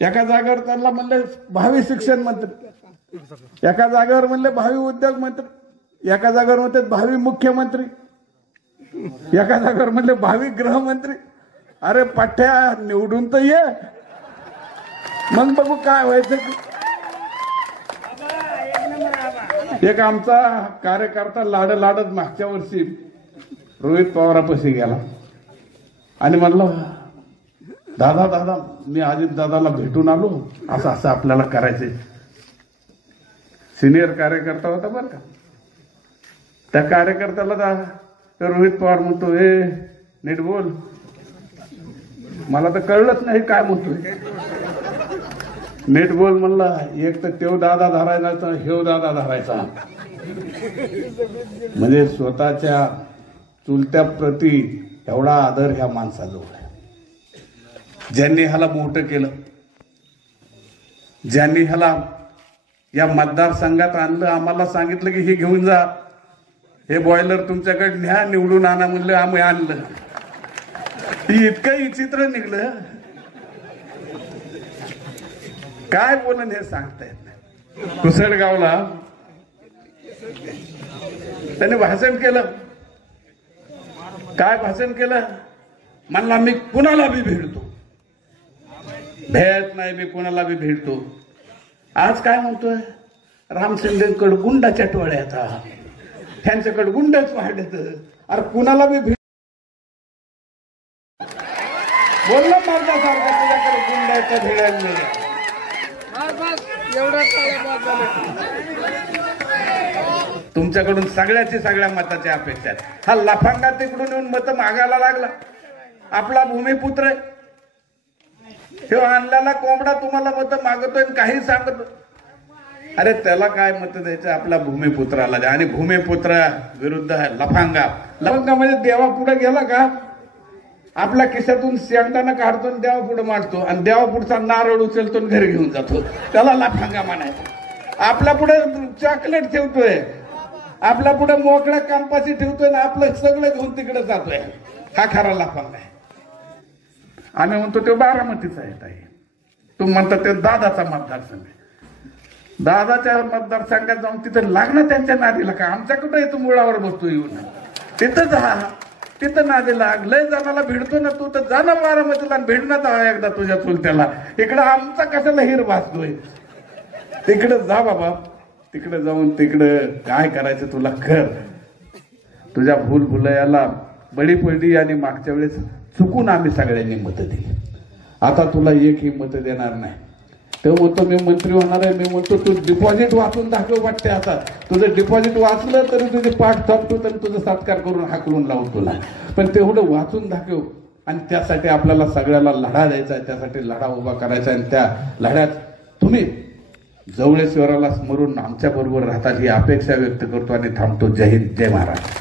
एका जागेवर त्यांना म्हणले भावी शिक्षण मंत्री, एका जागेवर म्हणले भावी उद्योग मंत्री, एका जागेवर म्हणते भावी मुख्यमंत्री, एका जागेवर म्हणले भावी गृहमंत्री. अरे पाठ्या निवडून तर ये, मग बघू काय व्हायचं. एक आमचा कार्यकर्ता लाडत मागच्या वर्षी रोहित पवारापाशी गेला आणि म्हणलं, दादा मी अजित दादाला भेटून आलो, असं असं आपल्याला करायचंय. सिनियर कार्यकर्ता होता बरं का. त्या कार्यकर्त्याला रोहित पवार म्हणतो, हे नीट बोल, मला तर कळलंच नाही काय म्हणतोय. नीट बोल म्हणला. एक तर तेव दादा धरायचा तर हेव दादा धरायचा. म्हणजे स्वतःच्या चुलत्या प्रती एवढा आदर ह्या माणसाजवळ आहे. ज्यांनी ह्याला मोठं केलं, ज्यांनी ह्याला या मतदारसंघात आणलं, आम्हाला सांगितलं की हे घेऊन जा, हे बॉयलर तुमच्याकडे न्या, निवडून आणा म्हणलं, आम्ही आणलं. इतकं विचित्र निघलं, काय बोलन हे सांगता येत नाही. कुसळगावला त्याने भाषण केलं. काय भाषण केलं? म्हणला मी कुणाला बी भेटतो, भेट नाही, मी कुणाला बी भेटतो. आज काय म्हणतोय? राम शिंदेकडे गुंडाच्या टोळ्या येतात, त्यांच्याकडे गुंडच वाढत. अरे कुणाला बी भेट बोलला माझ्यासारखं, तुझ्याकडे गुंडाच्या भेड्यांनी. तुमच्याकडून सगळ्या मताची अपेक्षा आहे. हा लफांगा तिकडून येऊन मत मागायला लागला. आपला भूमिपुत्र हे आणलेला कोंबडा तुम्हाला मत मागतोय, काही सांगतो. अरे त्याला काय मत द्यायचं? आपल्या भूमिपुत्राला द्या. आणि भूमिपुत्र विरुद्ध लफांगा. लफांगा म्हणजे देवा पुढे गेला का आपल्या खिशातून शेंगदाणा काढतो, देवा पुढे मांडतो आणि देवा पुढचा नारळ उचलतो आणि घरी घेऊन जातो. त्याला लफांगा म्हणायचं. आपल्या पुढे चॉकलेट ठेवतोय, आपल्या पुढे मोकळ्या कंपासी ठेवतोय ना आपलं सगळं घेऊन तिकडे जातोय. हा खरा लफांगा आहे. आम्ही म्हणतो तो बारामतीचा आहे. तू म्हणता ते दादाचा मतदारसंघ आहे. दादाच्या मतदारसंघात जाऊन तिथं लागणं त्यांच्या नादीला का? आमच्याकडे येतो मुळावर बसतो येऊन, तिथं जा, तिथं नादी लाग. लय जणाला भिडतो ना तू, तर जा ना बारामतीला आणि भिडण्यात हवा एकदा तुझ्या चुलत्याला. इकडं आमचा कशाला हिर भासतोय? तिकडे जा बाबा, तिकडे जाऊन तिकडं काय करायचं तुला कर. तुझ्या भूलभुलयाला बळी पडली आणि मागच्या वेळेस चुकून आम्ही सगळ्यांनी मतं दिली. आता तुला एकही मतं देणार नाही. तो म्हणतो मी मंत्री होणार आहे. मी म्हणतो तू डिपॉझिट वाचून दाखव वाटते. आता तुझं डिपॉझिट वाचलं तरी तुझे पाठ थापतो, तरी तुझं सत्कार करून हाकलून लावू तुला. पण तेवढं वाचून दाखव. आणि त्यासाठी आपल्याला सगळ्याला लढा द्यायचा आहे, त्यासाठी लढा उभा करायचा आहे. आणि त्या लढ्यात तुम्ही जवळेश्वराला स्मरून आमच्या बरोबर राहतात ही अपेक्षा व्यक्त करतो आणि थांबतो. जय हिंद, जय महाराष्ट्र.